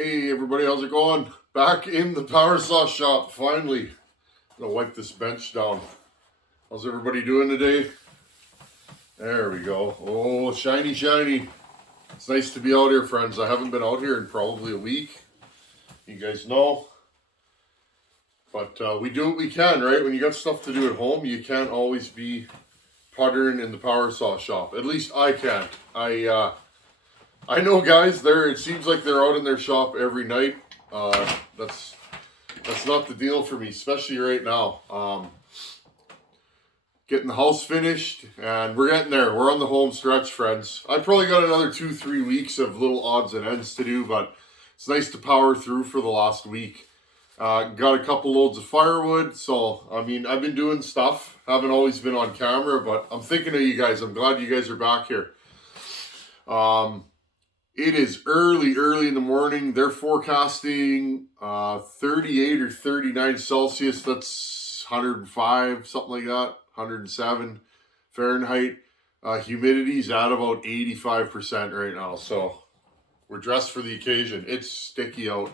Hey everybody, how's it going? Back in the power saw shop, finally. I'm gonna wipe this bench down. How's everybody doing today? There we go. Oh, shiny, shiny. It's nice to be out here, friends. I haven't been out here in probably a week. You guys know. But we do what we can, right? When you got stuff to do at home, you can't always be puttering in the power saw shop. At least I can't. I know guys there, it seems like they're out in their shop every night. That's not the deal for me, especially right now. Getting the house finished, and we're getting there. We're on the home stretch, friends. I probably got another 2-3 weeks of little odds and ends to do, but it's nice to power through for the last week. Got a couple loads of firewood, so I mean, I've been doing stuff. Haven't always been on camera, but I'm thinking of you guys. I'm glad you guys are back here. It is early in the morning. They're forecasting 38 or 39 Celsius. That's 105, something like that. 107 Fahrenheit. Humidity's at about 85% right now. So we're dressed for the occasion. It's sticky out.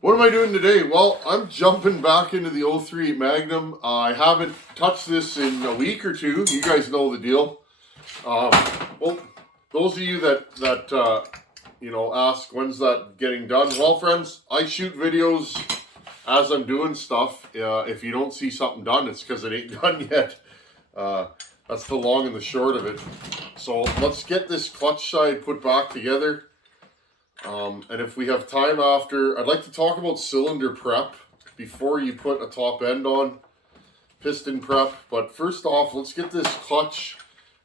What am I doing today? Well, I'm jumping back into the 038 Magnum. I haven't touched this in a week or two. You guys know the deal. Well, those of you that ask when's that getting done. Well, friends, I shoot videos as I'm doing stuff. If you don't see something done, it's because it ain't done yet. That's the long and the short of it. So let's get this clutch side put back together. And if we have time after, I'd like to talk about cylinder prep before you put a top end on, piston prep. But first off, let's get this clutch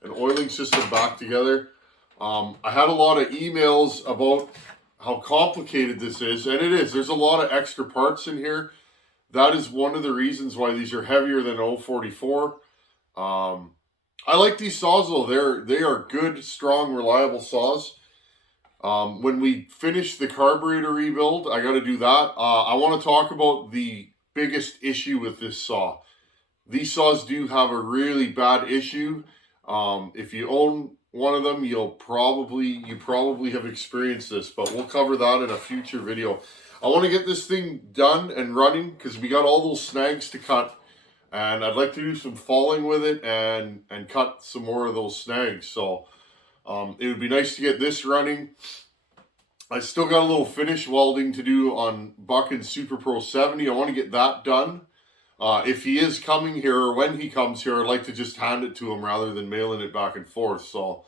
and oiling system back together. I had a lot of emails about how complicated this is, and it is. There's a lot of extra parts in here. That is one of the reasons why these are heavier than 044. I like these saws though. They are good, strong, reliable saws. When we finish the carburetor rebuild, I got to do that. I want to talk about the biggest issue with this saw. These saws do have a really bad issue. If you own one of them, you probably have experienced this, but we'll cover that in a future video. I want to get this thing done and running because we got all those snags to cut, and I'd like to do some falling with it and cut some more of those snags. So it would be nice to get this running. I still got a little finish welding to do on Buchan's Super Pro 70. I want to get that done. If he is coming here, or when he comes here, I'd like to just hand it to him rather than mailing it back and forth. So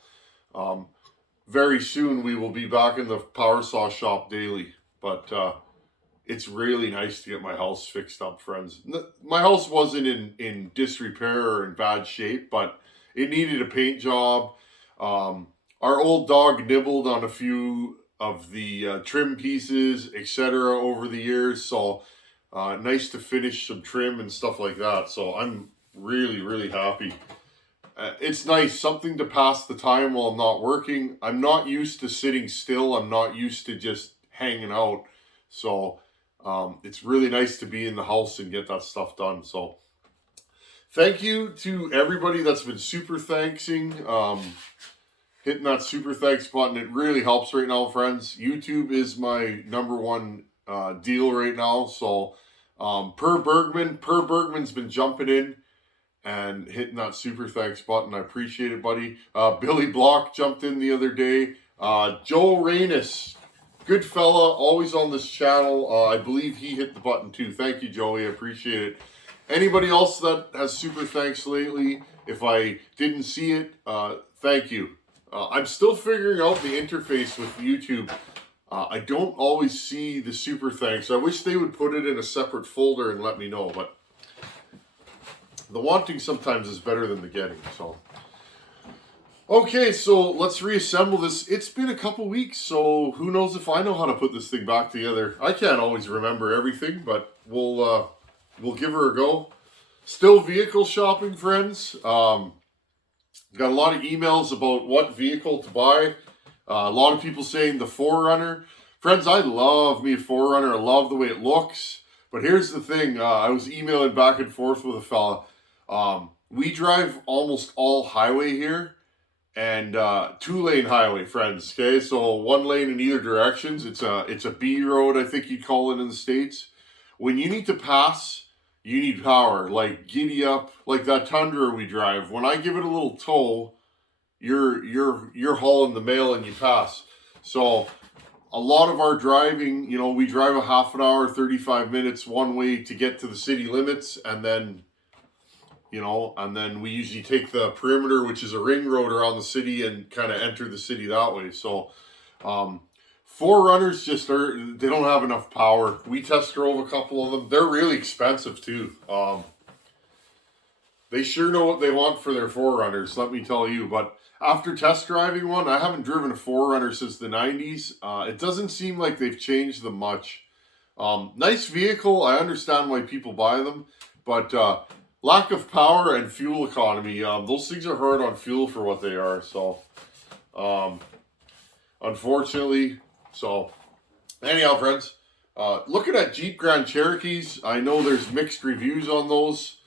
very soon we will be back in the power saw shop daily. But it's really nice to get my house fixed up, friends. My house wasn't in disrepair or in bad shape, but it needed a paint job. Our old dog nibbled on a few of the trim pieces, etc. over the years. So nice to finish some trim and stuff like that. So I'm really happy. It's nice, something to pass the time while I'm not working. I'm not used to sitting still. I'm not used to just hanging out. So it's really nice to be in the house and get that stuff done. So thank you to everybody that's been super thanksing. Hitting that super thanks button. It really helps right now, friends. YouTube is my #1 deal right now. So Per Bergman's been jumping in and hitting that super thanks button. I appreciate it, buddy. Billy Block jumped in the other day. Joe Reynes, good fella, always on this channel. I believe he hit the button too. Thank you, Joey. I appreciate it. Anybody else that has super thanks lately, if I didn't see it, thank you. I'm still figuring out the interface with YouTube. I don't always see the super thanks. I wish they would put it in a separate folder and let me know, but the wanting sometimes is better than the getting. So, okay, so let's reassemble this. It's been a couple weeks, so who knows if I know how to put this thing back together. I can't always remember everything, but we'll give her a go. Still vehicle shopping, friends. Got a lot of emails about what vehicle to buy. A lot of people saying the 4Runner. Friends, I love me a 4Runner. I love the way it looks. But here's the thing. I was emailing back and forth with a fella. We drive almost all highway here. and 2-lane highway, friends. Okay, so 1 lane in either directions. It's a B road, I think you'd call it in the States. When you need to pass, you need power. Like giddy up, like that Tundra we drive. When I give it a little tow, you're hauling the mail and you pass. So a lot of our driving, you know, we drive a half an hour, 35 minutes one way to get to the city limits, and then, you know, and then we usually take the perimeter, which is a ring road around the city, and kind of enter the city that way. So 4Runners just they don't have enough power. We test drove a couple of them. They're really expensive too. They sure know what they want for their 4Runners, let me tell you. But after test driving one, I haven't driven a 4Runner since the 90s. It doesn't seem like they've changed them much. Nice vehicle. I understand why people buy them. But lack of power and fuel economy. Those things are hard on fuel for what they are. So, unfortunately. So, anyhow, friends. Looking at Jeep Grand Cherokees, I know there's mixed reviews on those.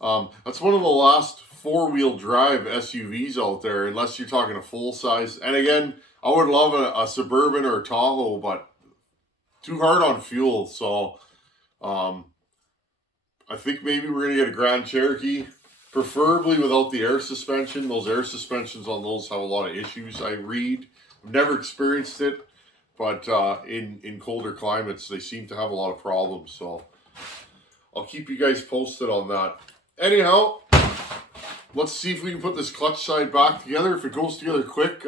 That's one of the last 4-wheel drive SUVs out there, unless you're talking a full size. And again, I would love a Suburban or a Tahoe, but too hard on fuel. So I think maybe we're going to get a Grand Cherokee, preferably without the air suspension. Those air suspensions on those have a lot of issues, I read. I've never experienced it, but in colder climates, they seem to have a lot of problems. So I'll keep you guys posted on that. Anyhow, let's see if we can put this clutch side back together. If it goes together quick,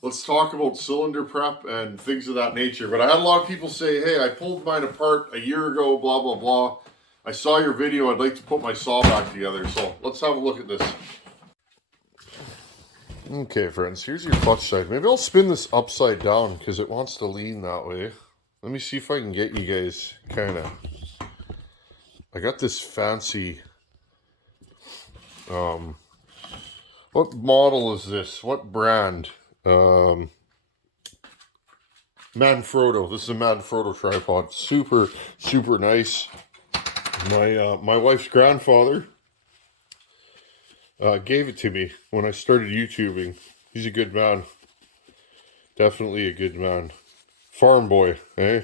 let's talk about cylinder prep and things of that nature. But I had a lot of people say, hey, I pulled mine apart a year ago, blah, blah, blah. I saw your video. I'd like to put my saw back together. So let's have a look at this. Okay, friends, here's your clutch side. Maybe I'll spin this upside down because it wants to lean that way. Let me see if I can get you guys kind of... I got this fancy... what model is this? What brand? Manfrotto. This is a Manfrotto tripod. Super, super nice. My wife's grandfather gave it to me when I started YouTubing. He's a good man. Definitely a good man. Farm boy, eh?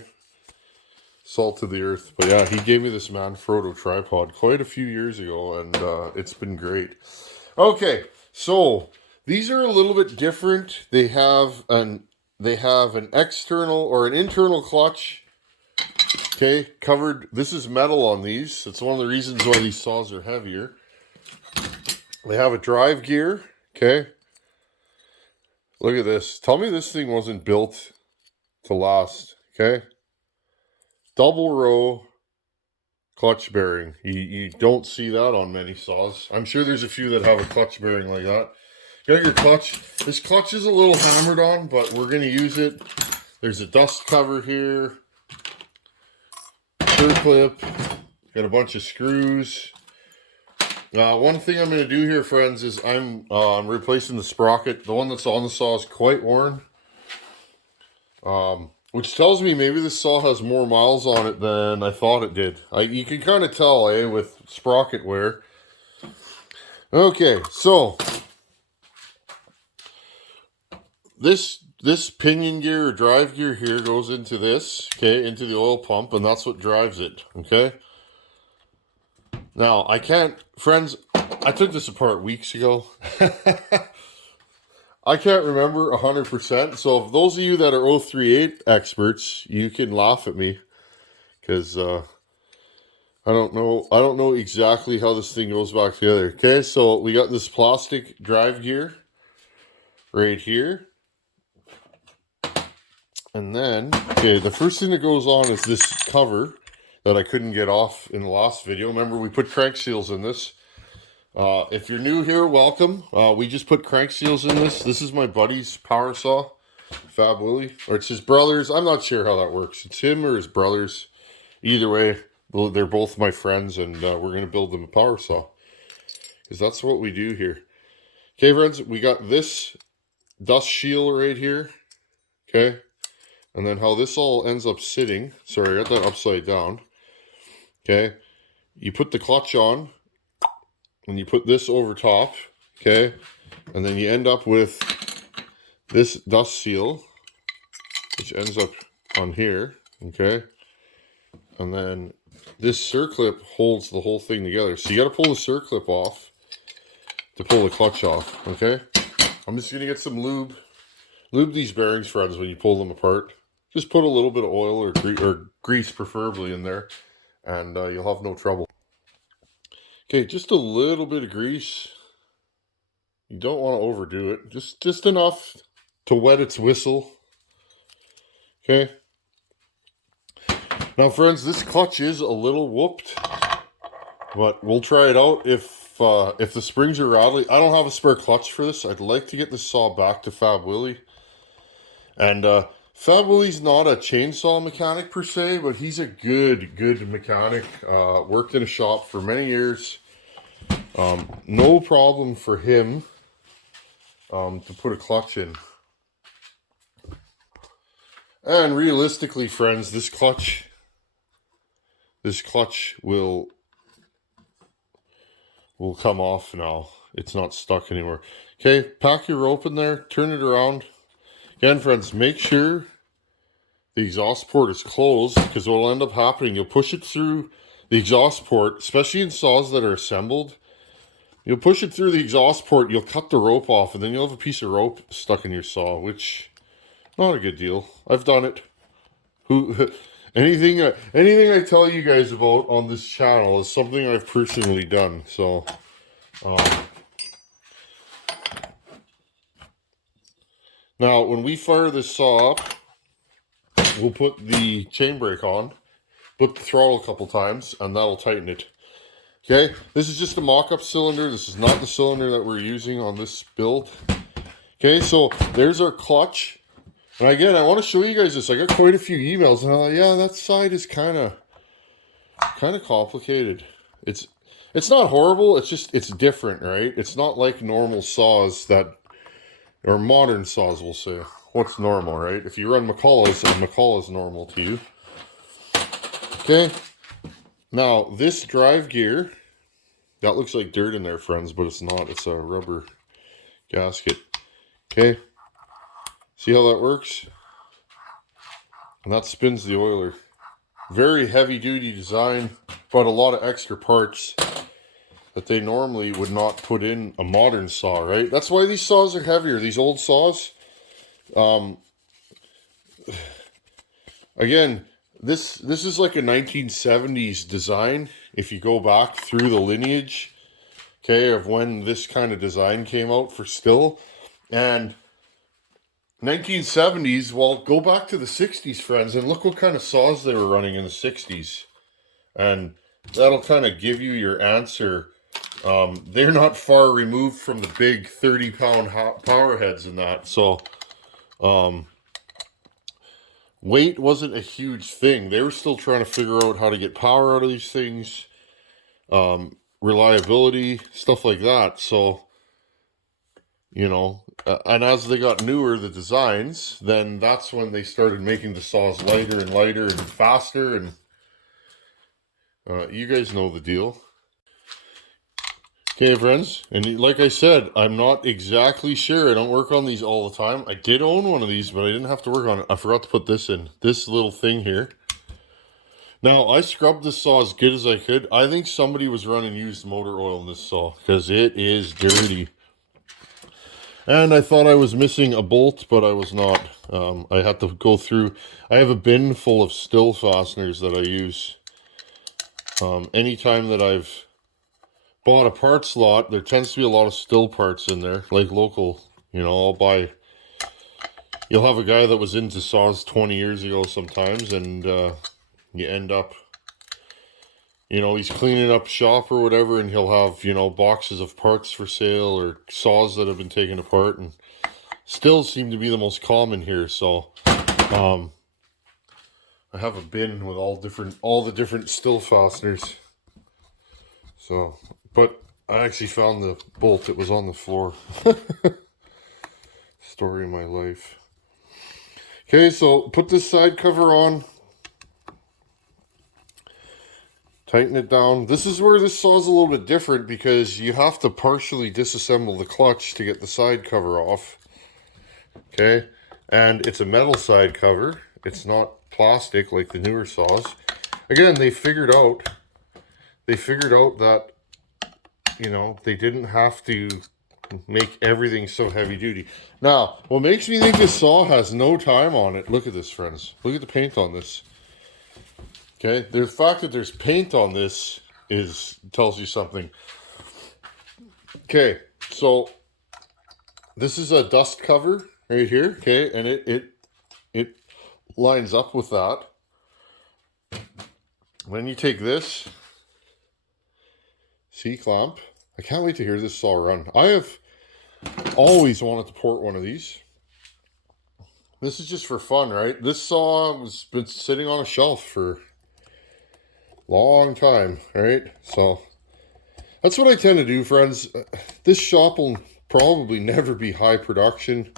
Salt of the earth. But yeah, he gave me this Manfrotto tripod quite a few years ago, and it's been great. Okay, so these are a little bit different. They have an external or an internal clutch. Okay, covered. This is metal on these. It's one of the reasons why these saws are heavier. They have a drive gear. Okay. Look at this. Tell me this thing wasn't built to last. Okay. Double row clutch bearing. You don't see that on many saws. I'm sure there's a few that have a clutch bearing like that. Got your clutch. This clutch is a little hammered on, but we're going to use it. There's a dust cover here. Spur clip. Got a bunch of screws. One thing I'm going to do here, friends, is I'm replacing the sprocket. The one that's on the saw is quite worn. Which tells me maybe this saw has more miles on it than I thought it did. You can kind of tell, with sprocket wear. Okay, so this pinion gear or drive gear here goes into this, okay, into the oil pump, and that's what drives it, okay? Now, friends, I took this apart weeks ago. I can't remember 100%. So if those of you that are 038 experts, you can laugh at me because I don't know exactly how this thing goes back together. Okay, so we got this plastic drive gear right here. And then, okay, the first thing that goes on is this cover that I couldn't get off in the last video. Remember, we put crank seals in this. If you're new here, welcome. We just put crank seals in this. This is my buddy's power saw, Fab Willie, or it's his brother's. I'm not sure how that works. It's him or his brother's. Either way, they're both my friends, and we're going to build them a power saw because that's what we do here. Okay, friends, we got this dust shield right here. Okay, and then how this all ends up sitting. Sorry, I got that upside down. Okay, you put the clutch on. And you put this over top, okay? And then you end up with this dust seal, which ends up on here, okay? And then this circlip holds the whole thing together. So you got to pull the circlip off to pull the clutch off, okay? I'm just going to get some lube. Lube these bearings, friends, when you pull them apart. Just put a little bit of oil or grease preferably in there, and you'll have no trouble. Okay, just a little bit of grease. You don't want to overdo it. Just enough to wet its whistle. Okay. Now, friends, this clutch is a little whooped, but we'll try it out. If the springs are rattly, I don't have a spare clutch for this. I'd like to get this saw back to Fab Willie. And Fab Willie's not a chainsaw mechanic per se, but he's a good mechanic. Worked in a shop for many years. No problem for him to put a clutch in. And realistically, friends, this clutch will come off now. It's not stuck anymore. Okay, pack your rope in there, turn it around. Again, friends, make sure the exhaust port is closed, because what will end up happening, you'll push it through the exhaust port, especially in saws that are assembled. You'll push it through the exhaust port, you'll cut the rope off, and then you'll have a piece of rope stuck in your saw, which, not a good deal. I've done it. Anything I tell you guys about on this channel is something I've personally done. So, now when we fire this saw up, we'll put the chain brake on, put the throttle a couple times, and that'll tighten it. Okay, this is just a mock-up cylinder. This is not the cylinder that we're using on this build. Okay, so there's our clutch. And again, I want to show you guys this. I got quite a few emails, and I'm like, yeah, that side is kind of complicated. It's not horrible. It's different, right? It's not like normal saws or modern saws, we'll say. What's normal, right? If you run McCullough's, and McCullough's normal to you. Okay. Now, this drive gear, that looks like dirt in there, friends, but it's not. It's a rubber gasket. Okay. See how that works? And that spins the oiler. Very heavy duty design, but a lot of extra parts that they normally would not put in a modern saw, right? That's why these saws are heavier. These old saws, again, this is like a 1970s design. If you go back through the lineage, okay, of when this kind of design came out for Stihl, and 1970s, well, go back to the 60s, friends, and look what kind of saws they were running in the 60s. And that'll kind of give you your answer. They're not far removed from the big 30-pound power heads in that. So, weight wasn't a huge thing. They were still trying to figure out how to get power out of these things. Reliability, stuff like that. So, you know, and as they got newer, the designs, then that's when they started making the saws lighter and lighter and faster, and you guys know the deal. Okay, friends, and like I said, I'm not exactly sure. I don't work on these all the time. I did own one of these, but I didn't have to work on it. I forgot to put this in, this little thing here. Now, I scrubbed this saw as good as I could. I think somebody was running used motor oil in this saw, because it is dirty. And I thought I was missing a bolt, but I was not. I had to go through. I have a bin full of Stihl fasteners that I use. Anytime that I've bought a parts lot, there tends to be a lot of Stihl parts in there, like local. You know, I'll buy. You'll have a guy that was into saws 20 years ago sometimes, and you end up, you know, he's cleaning up shop or whatever, and he'll have, you know, boxes of parts for sale or saws that have been taken apart, and Stihl seem to be the most common here. So, I have a bin with all the different Stihl fasteners. So, but I actually found the bolt. It was on the floor. Story of my life. Okay, so put this side cover on. Tighten it down. This is where this saw is a little bit different because you have to partially disassemble the clutch to get the side cover off. Okay, and it's a metal side cover. It's not plastic like the newer saws. Again, they figured out that, you know, they didn't have to make everything so heavy duty. Now, what makes me think this saw has no time on it, look at this, friends. Look at the paint on this. Okay, the fact that there's paint on this tells you something. Okay, so this is a dust cover right here, okay, and it lines up with that. When you take this C-clamp, I can't wait to hear this saw run. I have always wanted to port one of these. This is just for fun, right? This saw has been sitting on a shelf for long time, right? So that's what I tend to do, friends. This shop will probably never be high production.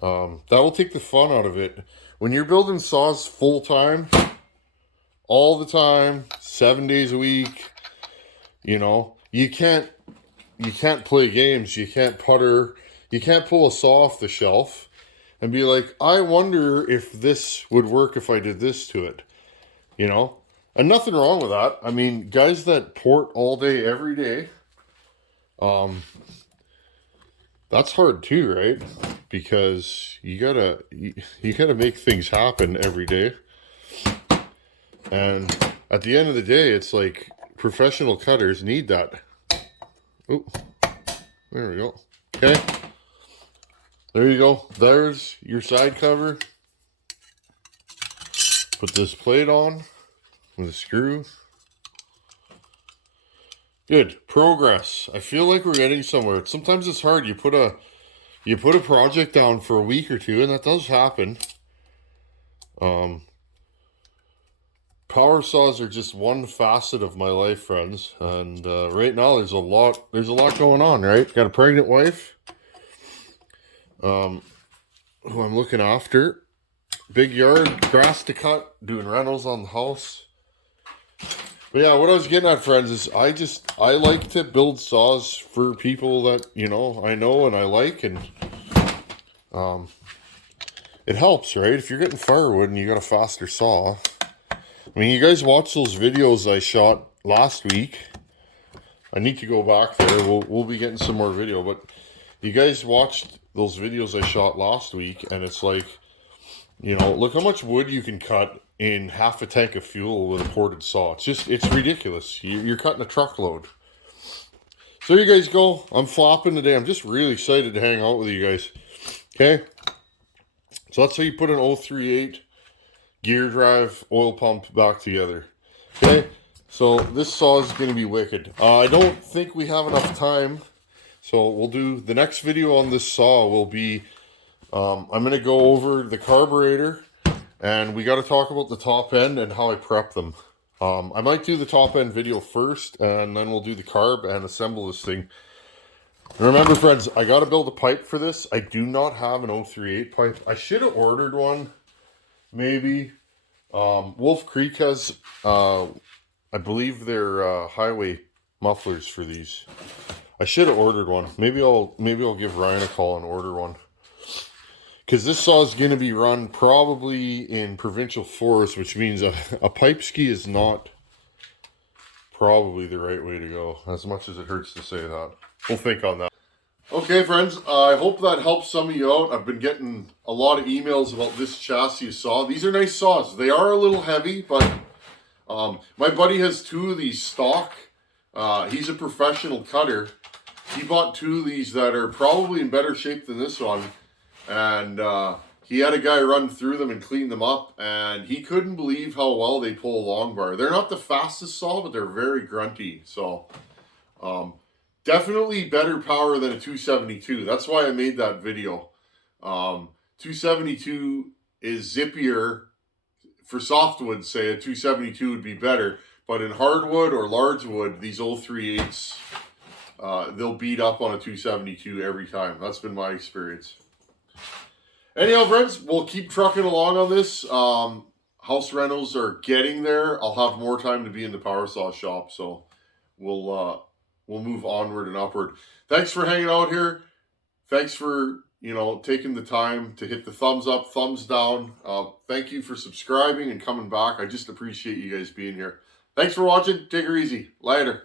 That will take the fun out of it. When you're building saws full time, all the time, 7 days a week, you know, you can't play games. You can't putter. You can't pull a saw off the shelf and be like, I wonder if this would work if I did this to it, you know? And nothing wrong with that. I mean, guys that port all day, every day, that's hard too, right? Because you gotta make things happen every day. And at the end of the day, it's like professional cutters need that. Oh, there we go. Okay. There you go. There's your side cover. Put this plate on with a screw. Good. Progress. I feel like we're getting somewhere. Sometimes it's hard. You put a project down for a week or two, and that does happen. Power saws are just one facet of my life, friends. And right now there's a lot going on, right? Got a pregnant wife. Who I'm looking after. Big yard, grass to cut, doing rentals on the house. But yeah, what I was getting at, friends, is I like to build saws for people that, you know and I like, and it helps, right? If you're getting firewood and you got a faster saw. I mean, you guys watch those videos I shot last week. I need to go back there. We'll be getting some more video, but you guys watched those videos I shot last week, and it's like, you know, look how much wood you can cut in half a tank of fuel with a ported saw. It's ridiculous. You're cutting a truckload. So you guys go. I'm flopping today. I'm just really excited to hang out with you guys. Okay. So that's how you put an 038 gear drive oil pump back together. Okay. So this saw is going to be wicked. I don't think we have enough time. So we'll do the next video on this saw will be, I'm going to go over the carburetor, and we got to talk about the top end and how I prep them. I might do the top end video first, and then we'll do the carb and assemble this thing. And remember, friends, I got to build a pipe for this. I do not have an 038 pipe. I should have ordered one, maybe. Wolf Creek has, I believe they're highway mufflers for these. I should have ordered one. Maybe I'll give Ryan a call and order one. Because this saw is going to be run probably in provincial forest, which means a pipe ski is not probably the right way to go, as much as it hurts to say that. We'll think on that. Okay, friends, I hope that helps some of you out. I've been getting a lot of emails about this chassis saw. These are nice saws. They are a little heavy, but my buddy has two of these stock. He's a professional cutter. He bought two of these that are probably in better shape than this one. And he had a guy run through them and clean them up, and he couldn't believe how well they pull a long bar. They're not the fastest saw, but they're very grunty. So definitely better power than a 272. That's why I made that video. 272 is zippier. For softwood, say a 272 would be better, but in hardwood or large wood, these 038s, they'll beat up on a 272 every time. That's been my experience. Anyhow, friends, we'll keep trucking along on this. house rentals are getting there, I'll have more time to be in the power saw shop. So we'll move onward and upward. Thanks for hanging out here. Thanks for taking the time to hit the thumbs up, thumbs down. Thank you for subscribing and coming back. I just appreciate you guys being here. Thanks for watching. Take her easy. Later.